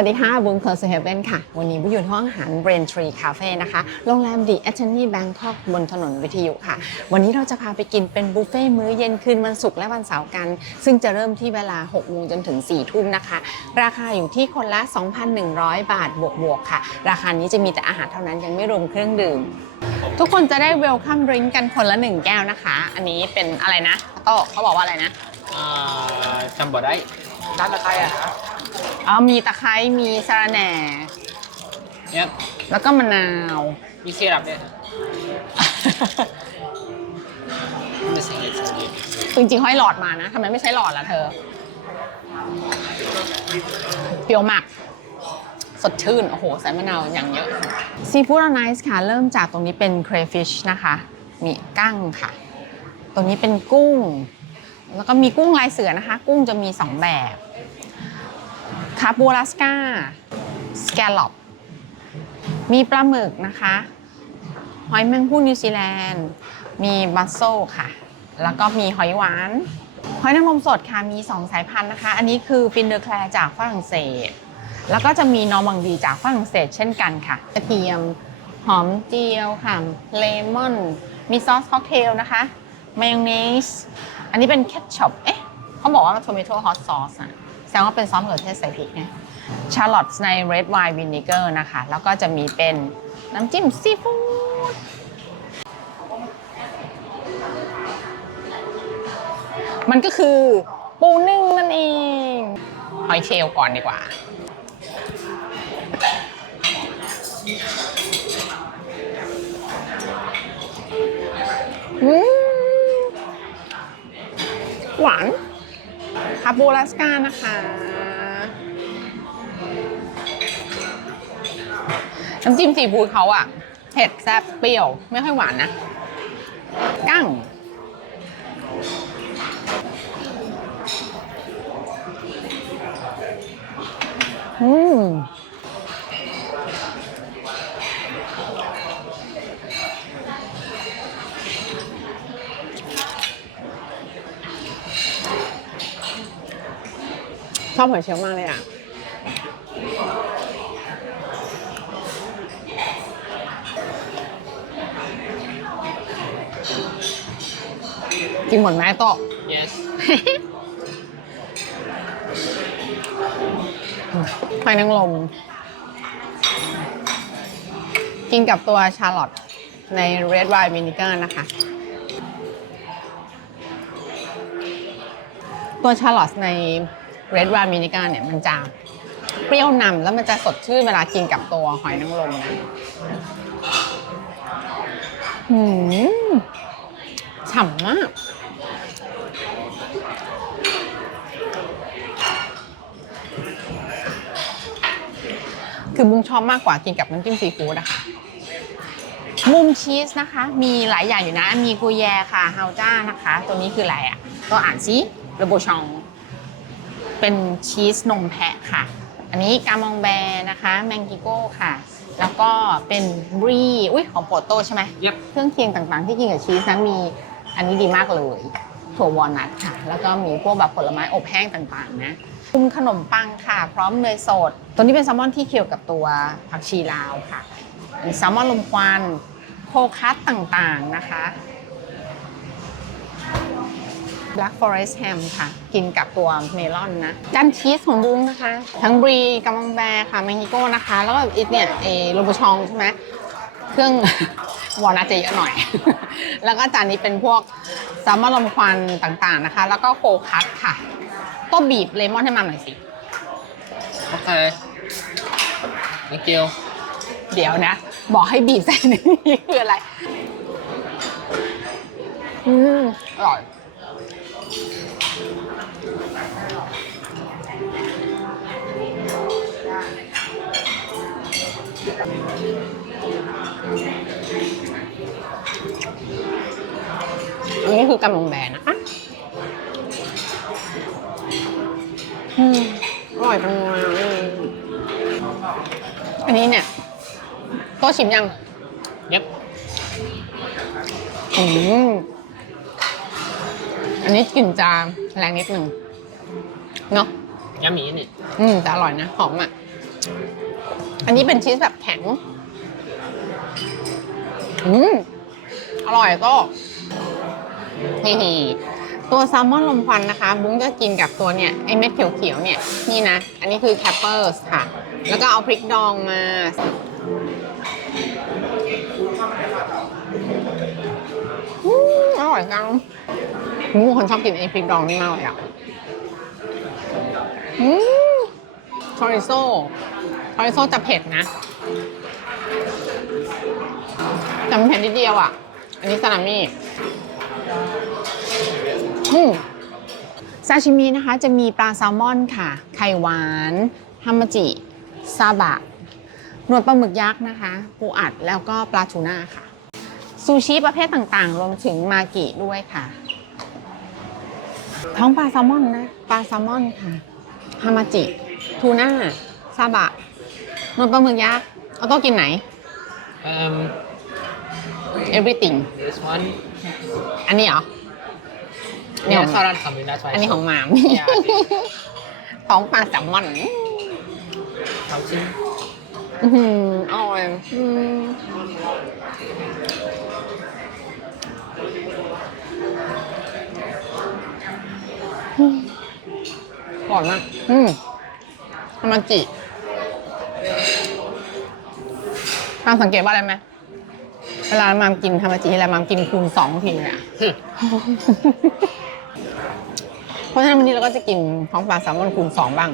วัสดีค่ะบุญเพอร์เซเฮเบนค่ะ วันนี้บุญอยู่ที่ห้องอาหาร Brain Tree Cafe นะคะ โรงแรม The a t t o r n e y Bangkok บนถนนวิทยุค่ะ วันนี้เราจะพาไปกินเป็นบุฟเฟ่ต์มื้อเย็นคืนวันศุกร์และวันเสาร์กัน ซึ่งจะเริ่มที่เวลา 6 โมงจนถึง 4 ทุ่มนะคะ ราคาอยู่ที่คนละ 2,100 บาทบวกๆค่ะ ราคานี้จะมีแต่อาหารเท่านั้นยังไม่รวมเครื่องดื่ม ทุกคนจะได้เวลคัมดริงกันคนละ 1 แก้วนะคะ อันนี้เป็นอะไรนะโต้เขาบอกว่าอะไรนะจำบ่ได้ ร้านตะไคร้อะครับอ๋อมีตะไคร้มีสะระแหน่ เนี่ยแล้วก็มะนาวมีซีรัปด้วยนะ ไม่ใช่เห็ดสนิทจริงๆห้อยหลอดมานะทำไมไม่ใช้หลอดล่ะเธอ เปรี้ยวมาก สดชื่น โอ้โห ใส่มะนาวอย่างเยอะซีฟู้ดไนซ์ค่ะ เริ่มจากตรงนี้เป็น crayfish นะคะ มีกั้งค่ะ ตรงนี้เป็นกุ้ง แล้วก็มีกุ้งลายเสือนะคะ กุ้งจะมี 2 แบบ คาปูลัสกาสแกลลอปมีปลาหมึกนะคะ หอยแมงผู้นิวซีแลนด์ มีบัสโซค่ะ แล้วก็มีหอยหวาน หอยนางรมสดค่ะ มี 2 สายพันธุ์นะคะ อันนี้คือฟินเดอร์แคลร์จากฝรั่งเศส แล้วก็จะมีนอร์มังดีจากฝรั่งเศสเช่นกันค่ะ กระเทียม หอมเจียวค่ะ เลมอน มีซอสค็อกเทลนะคะ มายองเนส อันนี้เป็นเคทชัพเอ๊ะ เขาบอกว่ามัน tomato hot sauce อะ แสดงว่าเป็นซอสมะเขือเทศใส่พริกไงชาร์ลอตใน red wine vinegar นะคะ แล้วก็จะมีเป็นน้ำจิ้มซีฟู้ดมันก็คือปูนึ่งนั่นเองหอยเชลล์ก่อนดีกว่า อืม หวาน โบลัสกานะคะ น้ำจิ้มซีฟู้ดเขาอะเผ็ดแซ่บเปรี้ยว ไม่ค่อยหวานนะ กั้ง อืม ชอบหอยเชลล์มากเลยอะกินหมดไหมโต๊ะ yes หอยนางรมกินกับตัวชาร์ลอตใน Red Wine Vinegar นะคะ ตัวชาร์ลอตใน Red Wine Vinegar เนี่ยมันจะเปรี้ยวนำแล้วมันจะสดชื่นเวลากินกับตัวหอยนางรมนะหืมฉ่ำมาก คือบุ้งชอบมากกว่ากินกับน้ำจิ้มซีฟู้ดอะค่ะมุมชีสนะคะ มีหลายอย่างอยู่นะ มีกุยแยค่ะฮาวจ้านะคะ ตัวนี้คืออะไรอะตัวอ่านซิเรโบชอง เป็นชีสนมแพะค่ะ อันนี้กามองแบร์นะคะ แมงกิโก้ค่ะ แล้วก็เป็นบรีอุ้ยของโปรโตใช่ไหม Yep เครื่องเคียงต่างๆที่กินกับชีสนะมีอันนี้ดีมากเลย ถั่ววอลนัทค่ะ แล้วก็มีพวกแบบผลไม้อบแห้งต่างๆนะคุมขนมปังค่ะ พร้อมเนยสด ตัวนี้เป็นแซลมอนที่เคี่ยวกับตัวผักชีลาวค่ะมีแซลมอนลมควันโคคัสต่างๆนะคะ Black Forest Ham ค่ะ กินกับตัวเมลอนนะกันชีสของบุ้งนะคะ ทั้งบรีกัมมังแบร์ค่ะแมงกิโก้นะคะ แล้วก็อีกเนี่ยเอโรบชองใช่ไหมเครื่องวอลนัทจะเยอะหน่อย แล้วก็จานนี้เป็นพวกแซลมอนลมควันต่างๆนะคะ แล้วก็โคคัสค่ะ ก็บีบเลมอนให้มันหน่อยสิ โอเค thank you เดี๋ยวนะ บอกให้บีบใส่ในนี้คืออะไร อืม อร่อย อันนี้คือกำลังแบนนะคะอืมอร่อยจังเลยอันนี้เนี่ยโต๊ะชิมยัง yep อืม อันนี้กลิ่นจะแรงนิดหนึ่งเนาะ yummy isn't it อืมแต่อร่อยนะ หอมอะ อันนี้เป็นชีสแบบแข็ง อืมอร่อยโต้นี่ตัวแซลมอนลมควันนะคะ บุ้งจะกินกับตัวเนี่ยไอเม็ดเขียวๆเนี่ย นี่นะ อันนี้คือแคปเปอร์สค่ะ แล้วก็เอาพริกดองมาอืมอร่อยจัง มูคนชอบกินไอพริกดองนี่มากเลยอะอืมชอริโซ่ชอริโซ่จะเผ็ดนะแต่มันเผ็ดนิดเดียวอะ อันนี้ซาลามี่อืมซาชิมินะคะ จะมีปลาแซลมอนค่ะ ไข่หวานฮามาจิ ซาบะ หนวดปลาหมึกยักษ์นะคะ ปูอัดแล้วก็ปลาทูน่าค่ะ ซูชิประเภทต่างๆ รวมถึงมากิด้วยค่ะ ท้องปลาแซลมอนนะ ปลาแซลมอนค่ะ ฮามาจิ ทูน่า ซาบะนวดปลาหมึกยักษ์เอาโต้กินไหน um everything this one อันนี้เหรอเนี่เนี่ยยซอรันคำนี้นะอันนี้ของหมามเนี่ยท้องปลาแซลมอนเอาชิ้นอื้อหืออร่อยอืม อร่อยมากอืมฮามาจิตามสังเกตว่าอะไรไหมเวลามามกินฮามาจิทีไรมามกินคูณสองทีเลยอะเพราะฉะนั้นวันนี้เราก็จะกินท้องปลาแซลมอนคูณสองบ้าง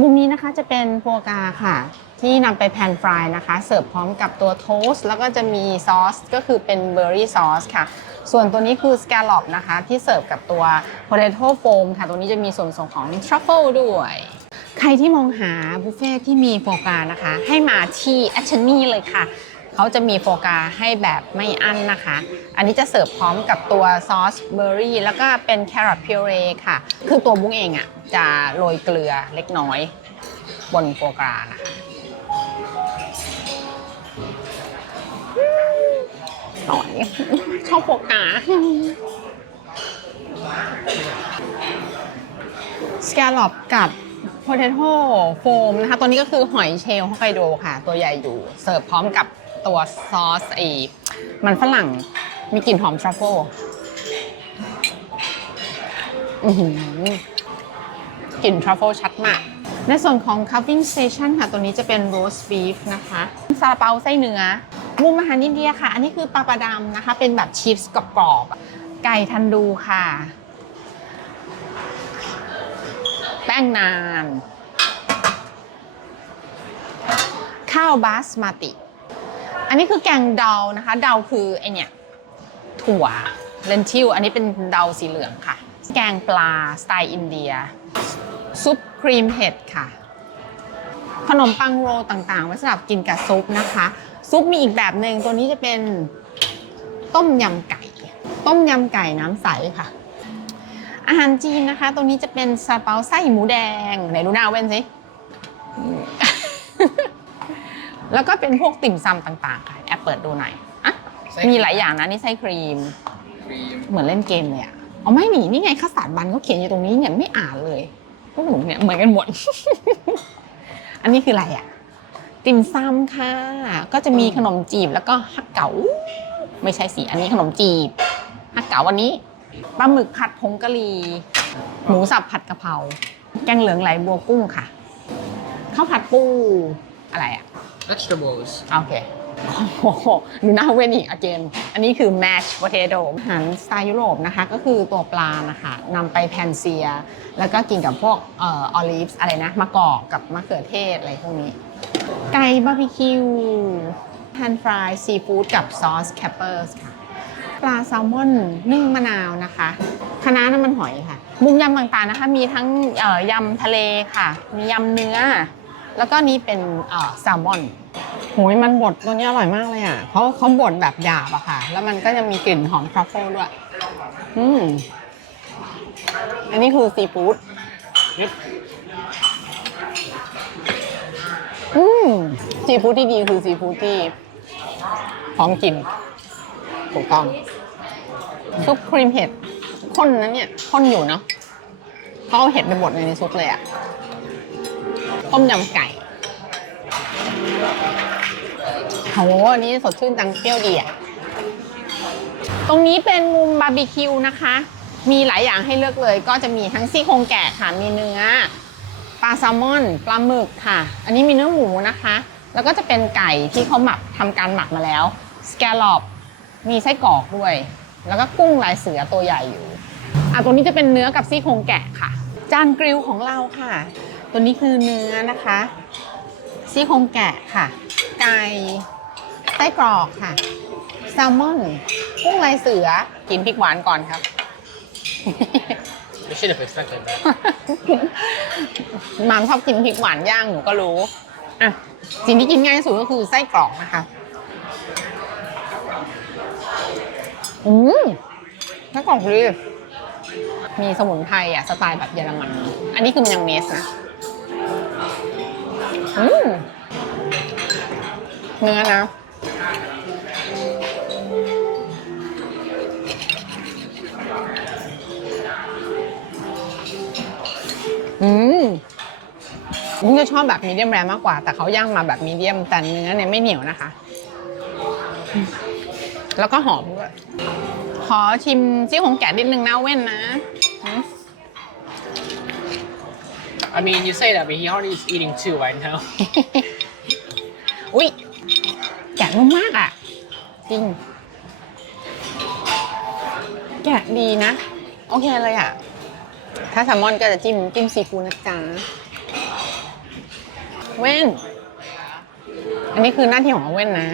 มุมนี้นะคะจะเป็นโฟกาค่ะ ที่นำไปแพนฟรายนะคะ เสิร์ฟพร้อมกับตัวโทส์แล้วก็จะมีซอสก็คือเป็นเบอร์รี่ซอสค่ะ ส่วนตัวนี้คือสแกลลอปนะคะ ที่เสิร์ฟกับตัว potato foam ค่ะ ตัวนี้จะมีส่วนผสมของทรัฟเฟิลด้วย ใครที่มองหาบุฟเฟ่ที่มีโฟกานะคะ ให้มาที่แอชนี่เลยค่ะ เขาจะมีโฟกาให้แบบไม่อั้นนะคะ อันนี้จะเสิร์ฟพร้อมกับตัวซอสเบอร์รี่แล้วก็เป็นแครอทพิเรค่ะ คือตัวบุ้งเองอะ่ะจะโรยเกลือเล็กน้อย บนโฟกานะคะ อร่อยชอบโฟกาสแกลลอปกับ potato foam นะคะ ตัวนี้ก็คือหอยเชลล์ฮอกไกโดค่ะ ตัวใหญ่อยู่ เสิร์ฟพร้อมกับตัวซอสไอ้มันฝรั่งมีกลิ่นหอมทรัฟเฟิลอื้อหือกลิ่นทรัฟเฟิลชัดมาก ในส่วนของ carving station ค่ะ ตัวนี้จะเป็น roast beef นะคะซาลาเปาไส้เนื้อ มุมอาหารอินเดียค่ะ อันนี้คือปลาปลาดำนะคะ เป็นแบบชีสกรอบๆ ไก่ทันดูค่ะ แป้งนาน ข้าวบาสมาติ อันนี้คือแกงเดานะคะ เดาคือไอเนี่ยถั่วเลนทิว อันนี้เป็นเดาสีเหลืองค่ะ แกงปลาสไตล์อินเดีย ซุปครีมเห็ดค่ะ ขนมปังโรต่างๆ ไว้สำหรับกินกับซุปนะคะ ซุปมีอีกแบบหนึ่งตัวนี้จะเป็นต้มยำไก่ ต้มยำไก่น้ำใสค่ะ อาหารจีนนะคะตรงนี้จะเป็นซาเปาไส้หมูแดงไหนดูหน้าเว้นสิอืมแล้วก็เป็นพวกติ่มซำต่างๆค่ะแอบเปิดดูหน่อยอะมีหลายอย่างนะนี่ไส้ครีมครีมเหมือนเล่นเกมเลยอะอ๋อไม่หนีนี่ไงข้าวสารบันเขาเขียนอยู่ตรงนี้เนี่ยไม่อ่านเลยพวกหนูเนี่ยเหมือนกันหมด อันนี้คืออะไรอะ ติ่มซำค่ะ ก็จะมีขนมจีบแล้วก็ฮักเก๋าไม่ใช่สิอันนี้ขนมจีบฮักเก๋าวันนี้ปลาหมึกผัดผงกะหรี่หมูสับผัดกะเพราแกงเหลืองไหลบัวกุ้งค่ะข้าวผัดปูอะไรอะ vegetables โอเคโอ้โหดูหน้าเว้นอีก again อันนี้คือ mashed potato อาหารสไตล์ยุโรปนะคะ ก็คือตัวปลานะคะนำไปแพนเซีย แล้วก็กินกับพวกเออออลิฟอะไรนะมะกอกกับมะเขือเทศอะไรพวกนี้ ไก่บาร์บีคิวแฮนฟรายซีฟู้ดกับซอสแคปเปอร์สค่ะ ปลาแซลมอนนึ่งมะนาวนะคะคะน้าน้ำมันหอยค่ะ มุมยำต่างๆนะคะ มีทั้งยำทะเลค่ะ มียำเนื้อ แล้วก็นี่เป็นแซลมอนโหยมันบดตัวนี้อร่อยมากเลยอะเพราะเขาบดแบบหยาบอะค่ะ แล้วมันก็จะมีกลิ่นหอมทรัฟเฟิลด้วย อืม อันนี้คือซีฟู้ด อืมซีฟู้ดที่ดีคือซีฟู้ดที่พร้อมกิน ถูกต้องซุปครีมเห็ดข้นนะเนี่ยข้นอยู่เนาะเขาเอาเห็ดไปบดในซุปเลยอะต้มยำไก่โหอันนี้สดชื่นจังเปรี้ยวดีอะตรงนี้เป็นมุมบาร์บีคิวนะคะ มีหลายอย่างให้เลือกเลย ก็จะมีทั้งซี่โครงแกะค่ะมีเนื้อ ปลาแซลมอน ปลาหมึกค่ะ อันนี้มีเนื้อหมูนะคะ แล้วก็จะเป็นไก่ที่เขาหมักทำการหมักมาแล้ว สแกลลอปมีไส้กรอกด้วย แล้วก็กุ้งลายเสือตัวใหญ่อยู่อะตัวนี้จะเป็นเนื้อกับซี่โครงแกะค่ะ จานกริลของเราค่ะ ตัวนี้คือเนื้อนะคะ ซี่โครงแกะค่ะ ไก่ไส้กรอกค่ะแซลมอนกุ้งลายเสือกินพริกหวานก่อนครับ You should have expected that. มามชอบกินพริกหวานย่างหนูก็รู้ อะ สิ่งที่กินง่ายที่สุดก็คือไส้กรอกนะคะ อืมไส้กรอกดีมีสมุนไพรอะ สไตล์แบบเยอรมัน อันนี้คือมายองเนสนะ อืมเนื้อนะ มุ้งจะชอบแบบมีเดียมแรมากกว่า แต่เขาย่างมาแบบมีเดียมแต่เนื้อเนี่ยไม่เหนียวนะคะอืมแล้วก็หอมด้วยขอชิมซี่โครงแกะนิดนึงนะเว้นนะอืม I mean, you say that, but he already is eating two right now. อุ้ยแกะนุ่มมากอะ จริง แกะดีนะ โอเคเลยอะ ถ้าแซลมอนก็จะจิ้ม จิ้มซีฟู้ดนะจ๊ะ เว้นอันนี้คือหน้าที่ของเว้นนะ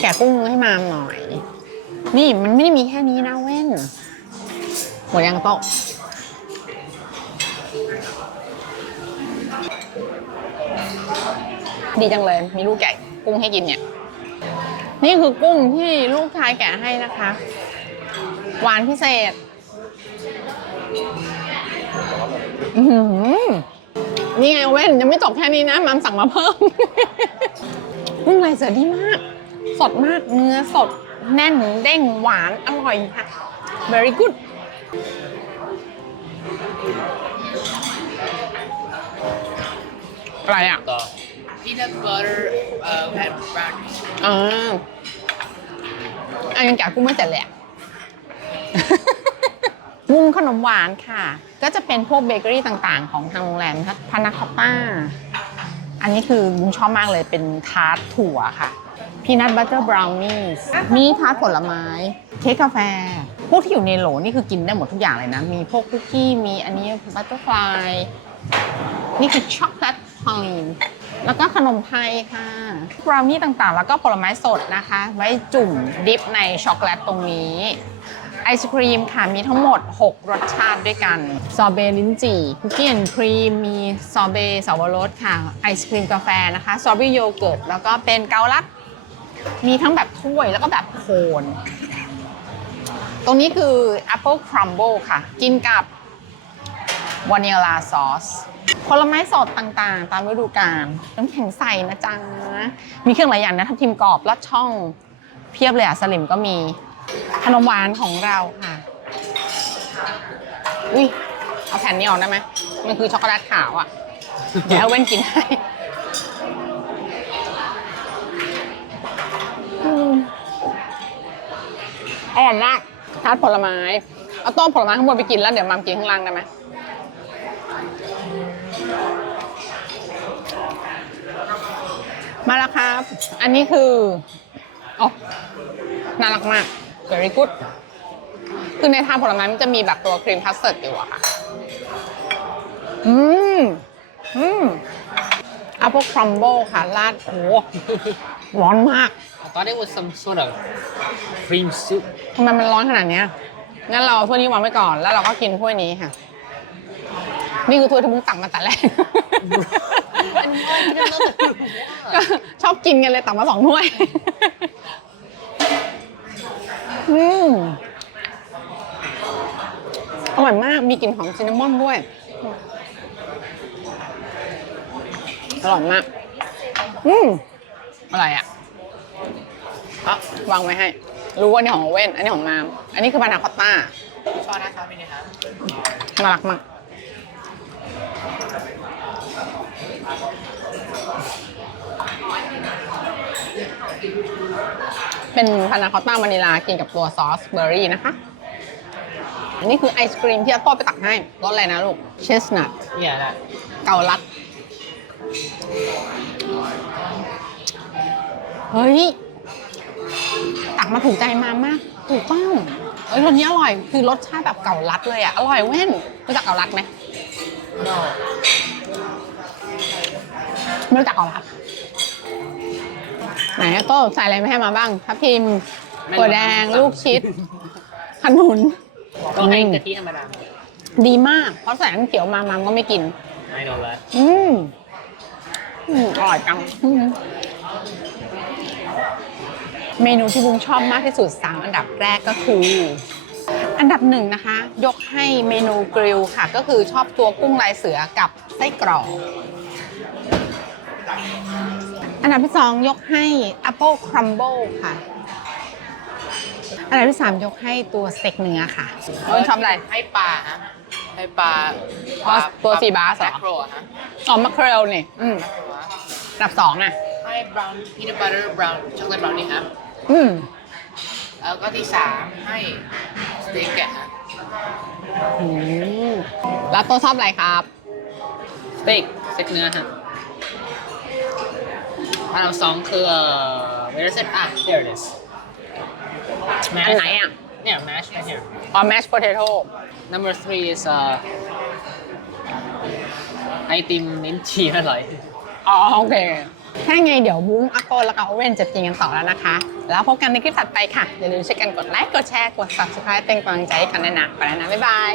แกะกุ้งให้มามหน่อย นี่มันไม่ได้มีแค่นี้นะเว้น หมดยังโต๊ะดีจังเลย มีลูกแกะกุ้งให้กินเนี่ย นี่คือกุ้งที่ลูกชายแกะให้นะคะ หวานพิเศษ อือหือ นี่ไงเว้นยังไม่จบแค่นี้นะมัมสั่งมาเพิ่มกุ้งลายเสือดีมาก สดมากเนื้อสดแน่นเด้งหวานอร่อยค่ะ very good อะไรอะ The peanut butter uh, and brownie. อ่าอันยังแกะกุ้งไม่เสร็จเลยอะ มุมขนมหวานค่ะ ก็จะเป็นพวกเบเกอรี่ต่างๆ ของทางโรงแรมพานาคอตต้า อันนี้คือบุ้ชอบมากเลยเป็นทาร์ตถั่วค่ะพีนัทบัตเตอร์บราวนี่มีทาร์ตผลไม้ เค้กกาแฟ พวกที่อยู่ในโหลนี่คือกินได้หมดทุกอย่างเลยนะ มีพวกคุกกี้ มีอันนี้บัตเตอร์ฟลายนี่คือช็อกโกแลตพาลีนแล้วก็ขนมไทยค่ะบราวนี่ต่างๆ แล้วก็ผลไม้สดนะคะ ไว้จุ่มดิฟในช็อกโกแลตตรงนี้ ไอศครีมค่ะมีทั้งหมด 6 รสชาติด้วยกัน ซอเบลิ้นจี่คุกกี้แอนครีม มีซอเบต์สาวรสค่ะ ไอศครีมกาแฟนะคะซอเบต์โยเกิร์ต แล้วก็เป็นเกาลัด มีทั้งแบบถ้วยแล้วก็แบบโคน ตรงนี้คือ Apple Crumble ค่ะ กินกับวานิลาซอสผลไม้สดต่างๆ ตามฤดูกาลน้ำแข็งใสนะจ๊ะมีเครื่องหลายอย่างนะทับทิมกรอบลอดช่องเพียบเลยอะสลิมก็มี ขนมหวานของเราค่ะ อุ้ยเอาแผ่นนี้ออกได้ไหม มันคือช็อกโกแลตขาวอะเดี๋ยวเอาเว้นกินให้อืมอร่อยมากทาร์ตผลไม้ เอาต้มผลไม้ข้างบนไปกินแล้วเดี๋ยวมามกินข้างล่างได้ไหมมาแล้วครับ อันนี้คืออ๋อน่ารักมาก very good คือในทางผลไม้มันจะมีแบบตัวครีมคัสเตอร์ดอยู่อะค่ะ อืม อืม apple crumble ค่ะราดโหร้อนมาก I thought it was some sort of cream soup. ทำไมมันร้อนขนาดเนี้ยงั้นเราเอาถ้วยนี้วางไว้ก่อน แล้วเราก็กินถ้วยนี้ค่ะ นี่คือถ้วยที่มุ้งตักมาแต่แรกก็ชอบกินกันเลยตักมาสองถ้วย อืมอร่อยมาก มีกลิ่นหอมซินนามอนด้วย อร่อยมาก อืมอะไรอะอะวางไว้ให้ รู้ว่าอันนี้ของเว่นอันนี้ของมาม อันนี้คือพานาคอตต้า ชอบนะชอบมินิครับน่ารักมาก เป็นพานาคอตต้าวานิลากินกับตัวซอสเบอร์รี่นะคะอันนี้คือไอศครีมที่อาโต้ไปตักให้รสอะไรนะลูกเชสนัทเนี่ยนะเกาลัด เฮ้ย ตักมาถูกใจมามาก ถูกต้องเอ้ยรสนี้อร่อย คือรสชาติแบบเก่าลัดเลยอะอร่อยเว้นรู้จักเก่าลัดไหมโน่ไม่รู้จักเก่าลัด ไหนอะโต้ใส่อะไรไม่ให้มาบ้างทับทิมถั่วแดงลูกชิดขนุนต้องให้อืมกะทิธรรมดาดีมาก เพราะใส่น้ำเขียวมามามก็ไม่กินไม่โดนแล้วอืมอืมอร่อยจังอืมเมนูที่บุ้งชอบมากที่สุดสามอันดับแรกก็คือ อันดับหนึ่งนะคะ ยกให้เมนูกริลค่ะ ก็คือชอบตัวกุ้งลายเสือกับไส้กรอก อันดับที่สองยกให้ Apple Crumble ค่ะ อันดับที่สามยกให้ตัวสเต็กเนื้อค่ะเอิ้นชอบอะไร ให้ปลาฮะให้ปลาอ๋อตัวซีบาสเหรอแมคโครฮะอ๋อมัคเครลนี่อืมอันดับสองอะ ให้บราวน์พีนัทบัตเตอร์บราวน์ช็อกโกแลตบราวนี่ครับอืมแล้วก็ที่สามให้สเต็กแกะฮะอืมแล้วโตัวชอบอะไรครับ สเต็กสเต็กเนื้อฮะ อันดับสองคือเอ่อ where is it อะ there it is อันไหนอะ เนี่ย mash right here อ๋อ mashed potato number three is uh ไอติมลิ้นจี่อร่อย อ๋อโอเคถ้าไงเดี๋ยวบุ้งอาโกแล้วก็โอเว่นจะกินกันต่อแล้วนะคะ แล้วพบกันในคลิปถัดไปค่ะ อย่าลืมช่วยกันกดไลค์กดแชร์กด subscribe เป็นกำลังใจให้กันด้วยนะไปแล้วนะ บ๊ายบาย